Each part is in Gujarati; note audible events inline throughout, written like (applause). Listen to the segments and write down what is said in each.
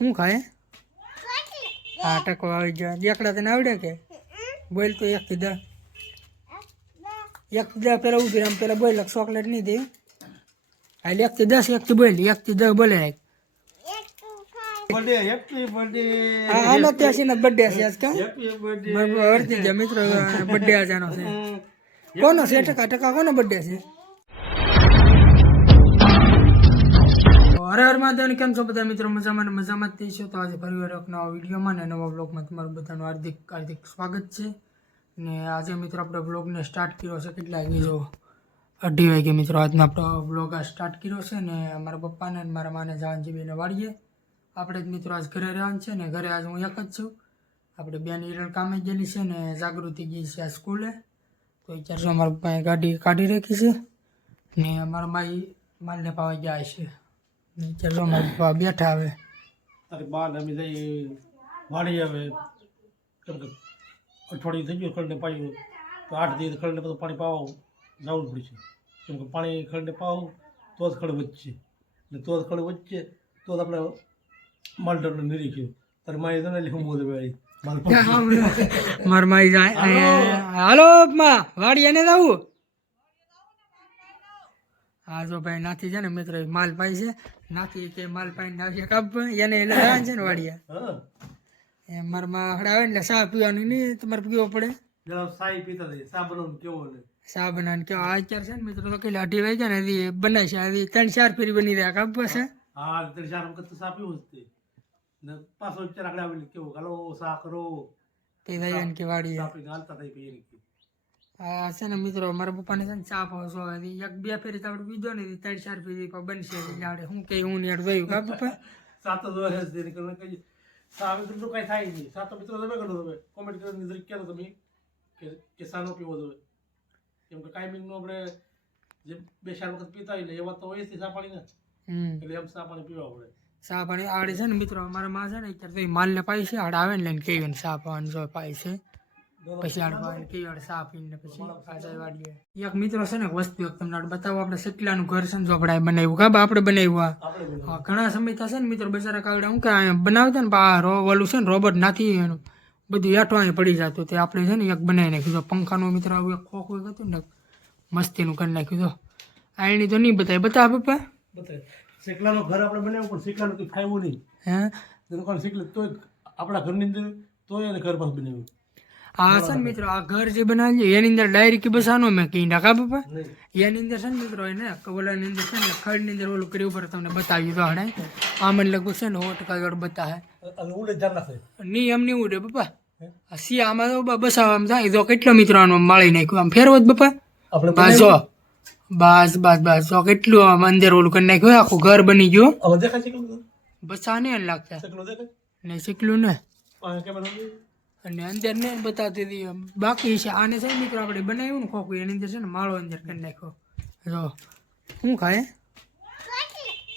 શું ખાય? હા ટકો આવી જાય દેખડા તને આવડે કે? બોલ તો એક થી દસ એક થી દસ પેલા ઊભી આમ પેલા બોલ ચોકલેટ નહીં દે. હાલ એક થી દસ એક થી બોલ એક થી દસ બોલે રાખ. બર્થડે હેપી બર્થડે હા આનો ત્યાં છે ને બર્થડે છે આજ કા હેપી બર્થડે મારો વર્તી જા મિત્રો બર્થડે આજ આનો છે. (laughs) કોનો છે ટકા ટકા કોનો બર્થડે છે? હર હર મહાદેવ કેમ છો બધા મિત્રો? મજામાં ને મજામાં જ છો. તો આજે ફરી વાર નવા વિડીયોમાં ને નવા બ્લોગમાં તમારું બધાનું હાર્દિક હાર્દિક સ્વાગત છે. ને આજે મિત્રો આપણે બ્લોગને સ્ટાર્ટ કર્યો છે કેટલા વાગે જો? અઢી વાગે મિત્રો. આજનો આપણો બ્લોગ આ સ્ટાર્ટ કર્યો છે ને મારા પપ્પાને અને મારા માને જવાન જીબીને વાળીએ આપણે જ મિત્રો આજ ઘરે રહેવાનું છે ને ઘરે આજ હું એક જ છું. આપણે બેન હિરણ કામે ગયેલી છે ને જાગૃતિ ગઈ છે આ સ્કૂલે. તો વિચારશો મારા પપ્પાએ ગાડી કાઢી રાખી છે ને મારા માઈ માલને પાવા ગયા છે. ને મારી મારા બેઠા હવે. તારે બાર અમે જઈ વાળી આવે કેમ કે અઠવાડિયું થઈ ગયું ખરડને પાયું તો આઠ દિવસ ખરડને બધું પાણી પાવા જવું પડશે. કેમ કે પાણી ખરડને પાવું તો જ ખડ વધશે. એટલે તો જ ખડ વધશે તો જ આપણે માલઢરને નિરીખ્યું તારે માએ તને નહીં હું બોલે મારા માઈ જાય. હાલો. માં વાડી એને જવું? હા જો ભાઈ નાથી છે ને મિત્ર માલ પાઈ છે. નાથી કે માલ પાઈ નાખી કપ એને એટલે છે ને વાડિયા હા. એ મારા માં હડાવે ને એટલે ચા પીવાનું નહીં તમારે પીવો પડે. સાઈ પીતા સા બનાવવાનું કેવો ને. ચા બનાવીને આ અત્યારે છે ને મિત્રો તો કેટલા અઢી વાગ્યા ને હજી બનાવી છે હજી ત્રણ ચાર ફેરી બની રહ્યા કપ છે. હા ત્રણ ચાર વખત તો સા પીવું જ તે. ને પાછો વિચાર આગળ આવીને કેવું હાલો સા કરો. તે દયાન કે વાડી સા પીને હાલતા થઈ પીએ છે ને મિત્રો મારા પપ્પાને છે ને ચા હજી એક બે ફેરી આપણે પીધો ને ત્રણ ચાર ફેરી પણ બનશે એટલે આપણે શું કે હું ને જોયું. કા પપ્પા? સાત જ વર્ષ છે નીકળને કઈ સા તો કઈ થાય નહીં. સાતો મિત્રો તમે કરો તમે. કોમેન્ટ કરીને જરીક કહો તમે કે કે સાનો પીવો તમે. કેમ કે ટાઈમિંગનો આપણે જે બે ચાર વખત પીતા હોય ને એવા તો હોય છે સા પાણી ને એટલે એમ સા પાણી પીવા પડે. સા પાણી આવડે છે ને મિત્રો મારા માં છે ને અત્યારે તો માલને પાઈ છે આડ આવે ને લઈને કેવી ને સા પાવાનું જો પાય છે. પછી આડ પાય કેવી આડ ચા પછી પાછા વાડીએ એક મિત્રો છે ને વસ્તુ એક તમને બતાવો. આપણે શેકલાનું ઘર છે ને જો આપણે બનાવ્યું. કા આપણે બનાવ્યું આ? હા ઘણા સમય થશે ને મિત્રો બજારા કાવડે હું કે બનાવતા ને આ રો ઓલું છે ને રોબોટ નાથી એનું. બધું હેઠું અહીં પડી જતું. તે આપણે છે ને એક બનાવી નાખ્યું. તો પંખાનું મિત્રો આવું એક ખોખ એક હતું ને મસ્તીનું કરી નાખ્યું. તો આયણી તો નહીં બતાવે બતાવે પપ્પા. બતાવે શેકલાનું ઘર આપણે બનાવ્યું પણ શેકલાનું કંઈ ખાવું નહીં. હે? કારણ શેકલે તોય આપણા ઘરની અંદર તોય એને ઘર પાસે બનાવ્યું. આ છે ને મિત્રો આ ઘર જે બનાવ્યું એની અંદર ડાયરેક્ટ બસાનો મેં કઈ નાખા પપ્પા નહીં. એની અંદર છે ને મિત્રો એને ઓલાની અંદર છે ને ખડની અંદર ઓલું કર્યું ઉપર તમને બતાવ્યું તો હણે. આ મને લગભગ છે ને સો ટકા ગળ બતાવે. અને ઉડે જાન નાખે. નહીં એમ નહીં ઉડે પપ્પા. આ શિયામાં તો બ- બસાવવામાં થાય. તો કેટલો મિત્રો આનો માળી નાખ્યું? આમ ફેરવો જ પપ્પા. આપણે બસ જો. બસ બસ બસ. જો કેટલું આમ અંદર ઓલું કરી નાખ્યું આખું ઘર બની ગયું. હવે દેખાય શેકલું બસા ને લાગતા. શેકલું દેખાય? ને શીખલું ને આ કેમેરા જોઈ. અને અંદર ને બતાવતી હતી. બાકી છે આને છે મિત્રો આપણે બનાવ્યું ને ખોખું એની અંદર છે ને માળો અંદર કરી નાખ્યો. જો શું ખાય?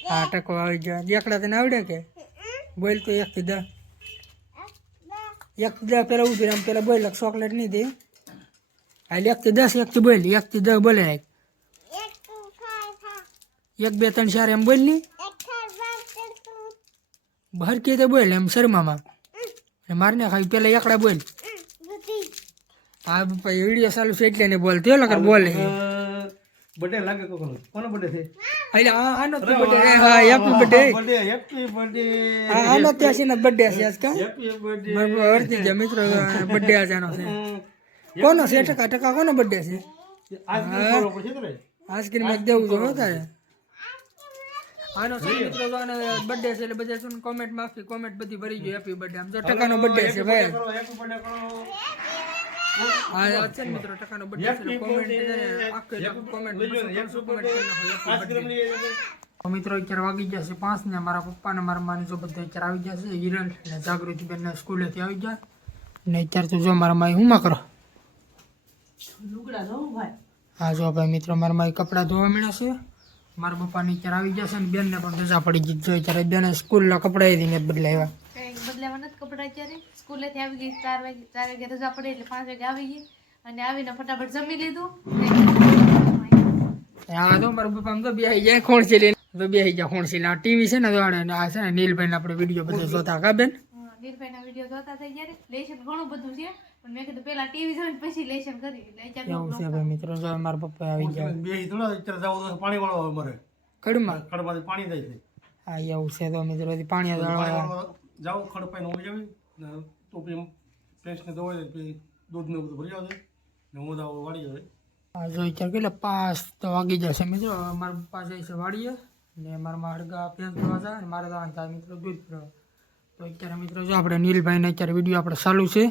હા ટકો આવી જાય દેખડા તને આવડે કે? બોલ તો એક થી દસ. એક થી દસ પેલા ઊભી આમ પેલા બોલ ચોકલેટ નહીં દે. હાલ એક થી દસ એક થી બોલ એક થી દસ બોલે રાખ એક બે ત્રણ ચાર એમ બોલની. બહાર કે તો બોલ એમ શર્મામાં. અને ખાવી પેલા એકડા બોલ. હા વીડિયો ચાલુ છે એટલે ને બોલ. તે લગર બોલે. birthday લાગે કોકનો? કોનો birthday છે? એટલે આનો તો birthday. હા હેપી બર્થડે હેપી happy હા આનો ત્યાં છે ને બર્થડે છે આજ કા? Happy birthday. મારો અર્થી જે મિત્રો બર્થડે આજ આનો છે. કોનો છે? ટકા ટકા કોનો બર્થડે છે? આજ. આઈસ્ક્રીમ જ દેવું જોઈએ તારે. આનો મિત્રો આનો બર્થડે છે એટલે બધા શું કોમેન્ટમાં આખી કોમેન્ટ બધી ભરી ગઈ હેપી બર્થડે આમ તો ટકાનો બર્થડે છે ભાઈ. હેપી બર્થડે કરો. હા છે મિત્રો ટકાનો બર્થડે છે કોમેન્ટ આખી કરી મિત્રો અત્યારે વાગી ગયા છે પાંચ ને મારા પપ્પા ને મારા માની જો બધા અત્યારે આવી ગયા છે હિરલ ને જાગૃતિ બેન સ્કૂલેથી આવી ગયા. ને અત્યારે તો જો મારા માઈ હુંમાં કરો? હા જો ભાઈ મિત્રો મારા માઈ કપડાં ધોવા મળ્યા છે. મારા પપ્પાને ચાર આવી જશે ને બેન ને પણ રજા પડી ગઈ જો અત્યારે બેને સ્કૂલના કપડાં એ ને બદલાવ્યા. બદલાવા નથી કપડા અત્યારે. સ્કૂલેથી આવી ગઈ ચાર વાગે ચાર વાગે રજા પડે એટલે પાંચ વાગે આવી ગઈ. અને આવીને ફટાફટ જમી લીધું. હા તો મારા પપ્પા આમ તો બે જાય કોણ છે લઈને તો બેસી જા ખોણસી આ ટીવી છે ને તો આ છે ને નીલભાઈને આપણે વીડિયો બધો જોતા કા બેન. નીલભાઈના વીડિયો જોતા થઈ ગયા લેશન ઘણું બધું છે. પણ મેં કીધું પેલા ટીવી જોઈને પછી લેશન કરી. એટલે એવું છે ભાઈ મિત્રો? જો મારા પપ્પા આવી ગયા. બે થોડા અત્યારે જાવ તો પાણી વાળો આવે મારે. કડમાં ખડમાંથી પાણી જાય છે. હા એવું છે તો મિત્રો પાણી વાળવા જાઓ ખડ પાઈને ઊભી જાવી. ને ટોપી પેન્સને ધોવાય પછી દૂધને બધું ભરી આવશે ને હું દાવો વાળી આવે હા જો વિચાર કેટલા પાંચ તો વાગી જશે મિત્રો. મારા પપ્પા જાય છે વાડીએ. ને મારા હડગા ભેંસ ધોવા જાય. અને મારે જવાનું થાય મિત્રો દૂધ પીવા. તો અત્યારે મિત્રો જો આપણે નીલભાઈને અત્યારે વીડિયો આપણે ચાલુ છે.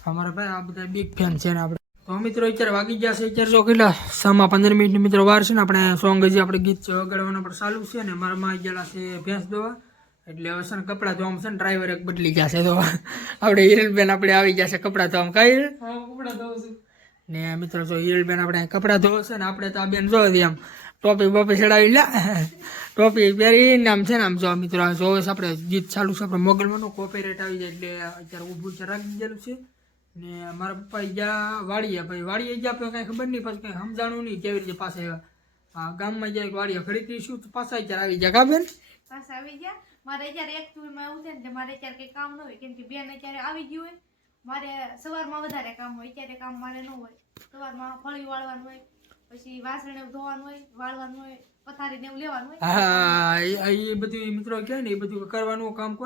અમારા ભાઈ આ બધા બિગ ફેન છે ને આપણે. તો મિત્રો અત્યારે વાગી ગયા છે અત્યારે જો કેટલા? સમા પંદર મિનિટની મિત્રો વાર છે ને આપણે સોંગ હજી આપણે ગીત છે વગાડવાનું આપણે ચાલુ છે ને મારા માં ગયેલા છે ભેંસ દોવા. એટલે હવે છે ને કપડાં ધોવામાં છે ને ડ્રાઈવર એક બદલી ગયા છે તો (laughs) આપણે હિરલબેન આપણે આવી ગયા છે કપડાં ધોવામાં કઈ કપડાં ધોવું છું. ને મિત્રો જો હિરલબેન આપણે કપડાં ધોવે છે ને આપણે તો આ બેન જોવા દઈએ આમ ટોપી બોપી ચડાવી લે. ટોપી પહેરીને આમ છે ને, આમ જો મિત્રો આ જોવે આપણે ગીત ચાલુ છે, આપણે મોગલમાંનું કોપીરાઇટ આવી જાય એટલે અત્યારે ઊભું છે, રાખી દીધેલું છે. ને મારા પપ્પા ગયા વાડીએ, ભાઈ વાડીએ ગયા આપણે કાંઈ ખબર નહીં, પછી કાંઈ સમજાણું નહીં કેવી રીતે પાસે આવ્યા ગામમાં જાય, વાડીએ ખરીદી શું પાછા અત્યારે આવી જાય કા બેન? પાછા આવી ગયા. મારે અત્યારે એક ટૂરમાં એવું છે ને મારે અત્યારે કંઈ કામ ન હોય, કેમ કે બેન અત્યારે આવી ગયું હોય. મારે સવારમાં વધારે કામ હોય, અત્યારે કામ મારે ન હોય. સવારમાં ફળી વાળવાનું હોય, પછી વાસણ ધોવાનું હોય, વાળવાનું હોય. હા કામ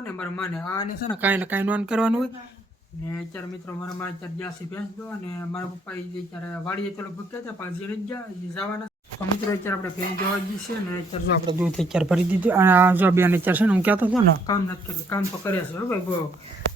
દો અને મારા પપ્પા એ અત્યારે વાડીએ લગભગ ગયા હતા પાછી રહી ગયા એ જવાના. તો મિત્રો અત્યારે આપણે ભેંસ છે ને, અત્યારે જો આપણે દૂધ અત્યારે ભરી દીધું. આ જો બેન અત્યારે છે ને, હું કહેતો હતો ને, કામ નથી કરતું, કામ તો કરે છે ભાઈ બહુ.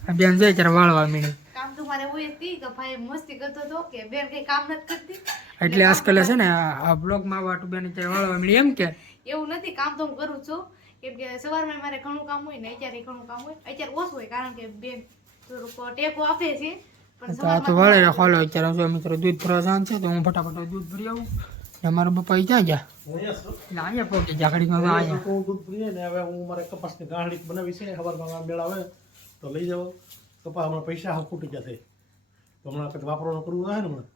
આ જાય અત્યારે વાળવા મીણી. મારે હોય તી ભાઈ મસ્તી કરતો હતો કે બેન કઈ કામ નથી કરતી. એટલે આજકાલ છે ને આ બ્લોગમાં વાટુ બેન વાળવા મીણી એમ કે? એવું નથી કામ તો હું કરું છું. કેમ કે સવારમાં મારે ઘણું કામ હોય ને અત્યારે ઘણું કામ હોય. અત્યારે ઓછું હોય કારણ કે બેન થોડુંક ટેકો આપે છે. પણ તો આ તો વાળે રાખવાલો અત્યારે જો મિત્રો દૂધ ભરવા જવાનું છે તો હું ફટાફટ દૂધ ભરી આવું. ને મારા પપ્પા ક્યાં ગયા? હું અહીંયા પહોંચી ગયા ઘડીકમાં અહીંયા દૂધ ને હવે હું મારે કપાસની ગાંઠડી બનાવી છે સવારમાં મેળ આવે તો લઈ જાઓ કપાસ હમણાં પૈસા હા ખૂટી જશે. તો હમણાં કંઈક વાપરવાનું કરવું હોય ને હમણાં?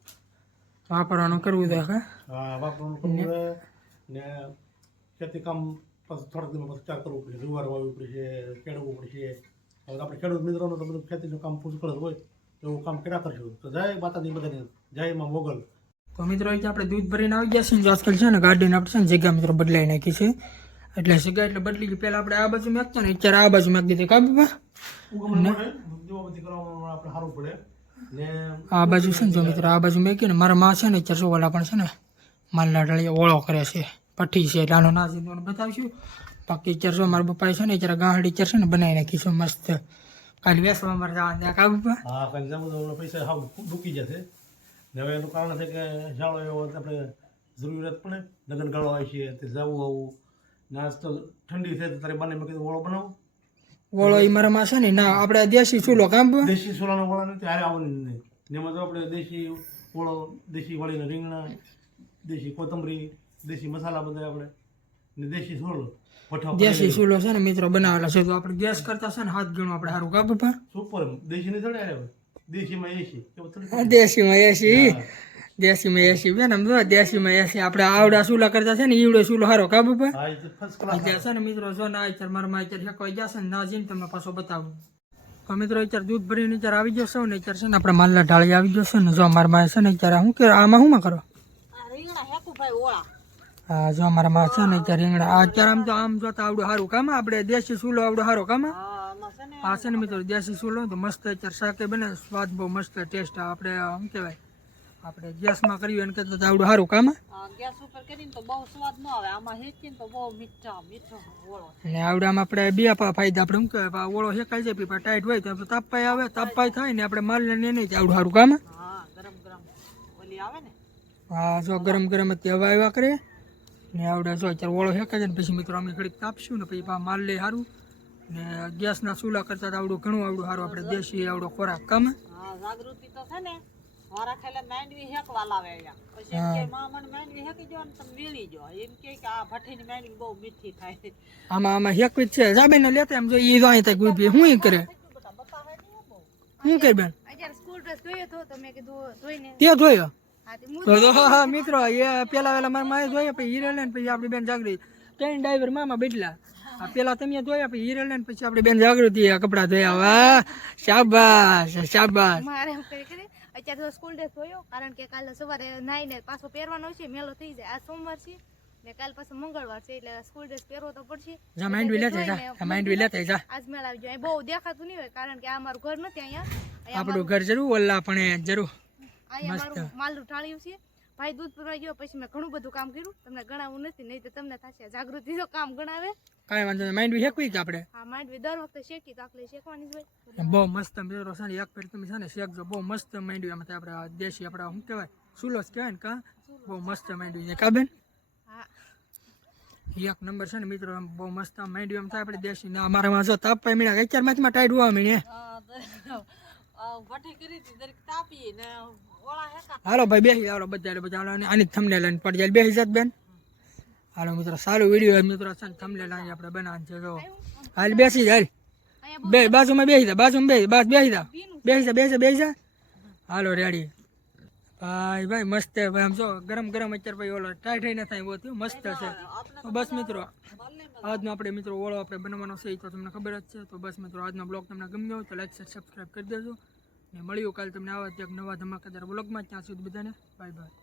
વાપરવાનું કરવું તો હા વાપરવાનું કરવું હોય ને ખેતી કામ પછી થોડાક દિવસ પછી ચાર કરવું પડશે. જુવાર વાવવી પડશે કેળવવું પડશે. હવે આપણે ખેડૂત મિત્રોનું તો બધું ખેતીનું કામ પૂરું હોય. તો એવું કામ કર્યા કરશું. તો જય માતાજી બધાને. જય માં મોગલ. તો મિત્રો આપણે દૂધ ભરીને આવી ગયા છે ને આજકાલ છે ને ગાડીને આપણે છે ને જગ્યા મિત્રો બદલાઈ નાખી છે. એટલે સગા એટલે બદલી ગઈ. પહેલાં આપણે આ બાજુ મેકતા ને અત્યારે આ બાજુ મેક દીધી. કા બાબા દીવાબત્તી કરવામાં આપણે સારું પડે. આ બાજુ છે ને જો મિત્રો આ બાજુ મેકી ને મારા માં છે ને અત્યારે ઓલા પણ છે ને માલના ઢળીએ ઓળો કરે છે પઠ્ઠી છે એટલે આનો ના તમને બતાવીશું. બાકી અત્યારે શું મારા પપ્પાએ છે ને અત્યારે ગાંહડી અત્યારે છે ને બનાવી નાખી છે મસ્ત. કાલે વેસવા મારે જવા દે કા બાપા? હા કંઈક જવું પૈસા હાવ ડૂકી જશે. ને હવે એનું કારણ છે કે જાળો એવો આપણે જરૂરિયાત પડે. લગ્ન ગાળો આવી છે તે જવું આવું. ને આજ તો ઠંડી છે તો તારે બને મેં કીધું ઓળો બનાવો. ઓળો એ મારા માં છે ને? ના આપણે દેશી ચૂલો કામ. દેશી સોલાનો ઓળો નથી હારે આવવાની નહીં. ને એમાં તો આપણે દેશી ઓળો દેશી વળીને રીંગણા દેશી કોથમરી દેશી મસાલા બધા આપણે ને દેશી સોલો દેશી સુલો છે ને મિત્રો બનાવેલા છે તો આપણે ગેસ કરતા છે ને હાથ ગણું આપણે સારું કાપ બાપા સુપર દેશી નહીં ચડે દેશીમાં એસી. દેશીમાં એસી. દેશીમાં એસી બેન આમ જો દેશીમાં એસી આપણે આવડા ચૂલા કરતા છે ને ઈવડો ચૂલો હારો કા બાપા હા એ તો ફર્સ્ટ ક્લાસ અત્યારે છે ને મિત્રો જો ના અત્યારે મારા માં અત્યારે શેકવાઈ જશે ને ના જઈને તમને પાછો બતાવું તો મિત્રો અત્યારે દૂધ ભરીને અત્યારે આવી જશે ને અત્યારે છે ને આપણે માલના ઢાળી આવી જશે ને જો મારા માં છે ને અત્યારે શું કે આમાં શું માં કરો હા જો અમારા માં છે ને અત્યારે રીંગણા આ અત્યારે આમ તો આમ જોતા આવડું સારું કામ આપણે દેશી ચૂલો આવડું સારું કામ આ છે ને મિત્રો દેશી ચૂલો તો મસ્ત અત્યારે શાકે બને સ્વાદ બહુ મસ્ત ટેસ્ટ આપણે શું કહેવાય આપણે ગેસમાં કર્યું એને કહેતો તો આવડું સારું કામ ગેસ ઉપર કરીને તો બહુ સ્વાદ ન આવે. આમાં હેકીને તો બહુ મીઠા મીઠો ઓળો. એટલે આવડામાં આપણે બે પા ફાયદા આપણે શું કહેવાય ઓળો શેકાઈ જાય પીપા ટાઈટ હોય તો તાપાઈ આવે તાપાઈ થાય ને આપણે માલ ને નહીં આવડું સારું કામ હા? ગરમ ગરમ ઓલી આવે ને? હા જો ગરમ ગરમ અત્યારે હવા આવ્યા કરે. ને આવડે જો અત્યારે ઓળો શેકાય જાય ને પછી મિત્રો અમે ઘડીક તાપશું ને પછી માલ લે સારું ને ગેસના ચૂલા કરતાં આવડું ઘણું આવડું સારું આપણે દેશી આવડો ખોરાક કામ હા જાગૃતિ તો છે ને. મારા ખાલે માંડવી હેકવા લાવે અહીંયા પછી એમ કે માં મને માંડવી હેકી જો ને તમે વીણી જો એમ કે કે આ ભઠ્ઠીની માંડવી બહુ મીઠી થાય. આમાં આમાં હેકવી જ છે. જાબે ને લેતા એમ જો એ જો અહીં તક ઊભી શું ઈ કરે? શું કરે બેન? અત્યારે સ્કૂલ ડ્રેસ ધોયો હતો તો મેં કીધું ધોઈને. તે જોયો? હા તે હું તો જો હા હા મિત્રો એ પેલા વેલા મારા માએ જોઈએ પછી હીરે લે ને પછી આપણી બેન જાગરી ત્રણ ડ્રાઈવર મામા બેઠલા. આ પેલા તમે ધોયા પછી હિરલ ને પછી આપણે બેન જાગૃતિ આ કપડા ધોયા. વાહ શાબાશ શાબાશ. મારે એમ કરી કરી અત્યારે તો સ્કૂલ ડ્રેસ ધોયો કારણ કે કાલે સવારે નાહીને પાછો પહેરવાનો છે મેલો થઈ જાય. આ સોમવાર છે ને કાલ પાછો મંગળવાર છે એટલે સ્કૂલ ડ્રેસ પહેરવો તો પડશે. જા વિલે થઈ જા. આ માંડવી લેતા જા. આજ મેળ આવી જાય. બહુ દેખાતું નહીં હોય કારણ કે આ મારું ઘર નથી અહીંયા. આપણું ઘર જરૂર ઓલા પણ જરૂર. અહીંયા મારું માલનું ટાળ્યું છે. ભાઈ દૂધ પીવા ગયો પછી મેં ઘણું બધું કામ કર્યું. તમને ગણાવું નથી નહીં તો તમને થશે જાગૃતિ તો કામ ગણાવે. કાંઈ વાંધો નહીં. માંડવી શેકવી કે આપણે? હા માંડવી દર વખતે શેકી તો આકલી શેકવાની જ હોય. બહુ મસ્ત મિત્રો છે ને એક પેટ તમે છે ને શેકજો. બહુ મસ્ત માંડવી આમાં આપણે દેશી આપણે શું કહેવાય સુલસ કહેવાય ને કા? બહુ મસ્ત માઇન્ડ છે. કા બેન? હા. એક નંબર છે ને મિત્રો આમ બહુ મસ્ત આમ એમ આમ થાય આપણે દેશી. ને અમારામાં જો તાપ પાઈ મીણા અત્યારમાં ટાઈડ હોવા મીણે ભઠ્ઠી કરી હતી દરેક તાપી ને હાલો ભાઈ બેસી હાલો બધા બધા હાલો અને આની થમને લઈને પડી જાય બેસી જાત બેન. હાલો મિત્રો, સારું વીડિયો મિત્રો છે ને થમને લઈને આપણે બનાવવાનું છે જો હાલ બેસી જાય અહીંયા બે, બાજુમાં બેસી જા, બાજુમાં બેસી બસ બેસી જા. બેસી જા બેસી જા બેસી જા. હાલો રેડી ભાઈ ભાઈ, મસ્ત છે. ભાઈ, આમ જો, ગરમ ગરમ અત્યારે ભાઈ ઓલો ટાઈટ થઈ ન થાય એવો થયું. મસ્ત છે. તો બસ મિત્રો, આજનો આપણે મિત્રો ઓળો આપણે બનાવવાનો છે એ તો તમને ખબર જ છે. તો બસ મિત્રો, આજનો બ્લોગ તમને ગમ્યો હોય તો લાઈક શેર સબસ્ક્રાઈબ કરી દેજો. ને મળ્યું કાલે તમને આવા ત્યાં નવા ધમાકેદાર બ્લોગમાં ત્યાં સુધી બધાને બાય બાય